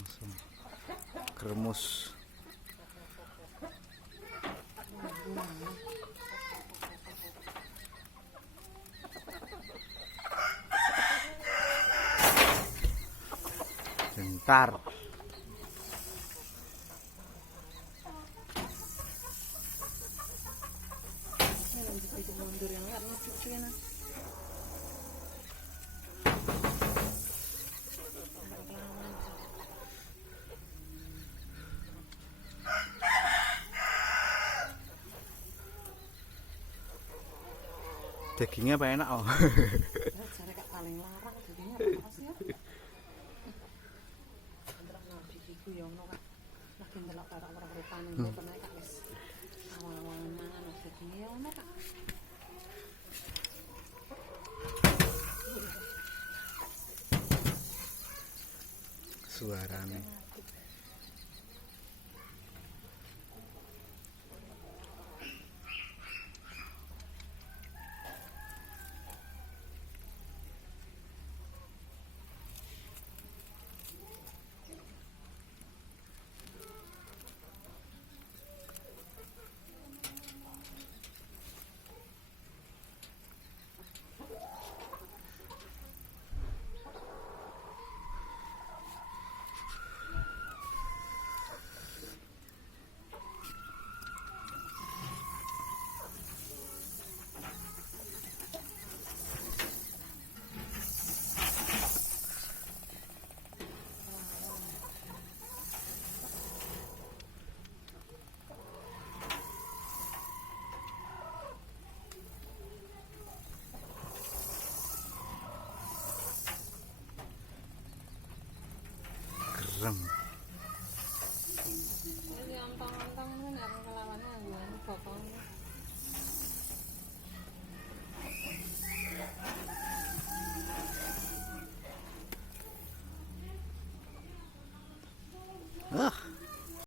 langsung kremus. Bentar. Dagingnya apa enak oh. Jare paling larang dagingnya apa sih ya? Ndelok nang bibiku ya ono Kak. Lagi ndelok karo ora-orane kok pernah Kak wis awal-awal mangan dagingnya ya ono Kak. Suarane. Gerem. Ini ontong-ontong kan arep kelawannya nggon bokong. Ah.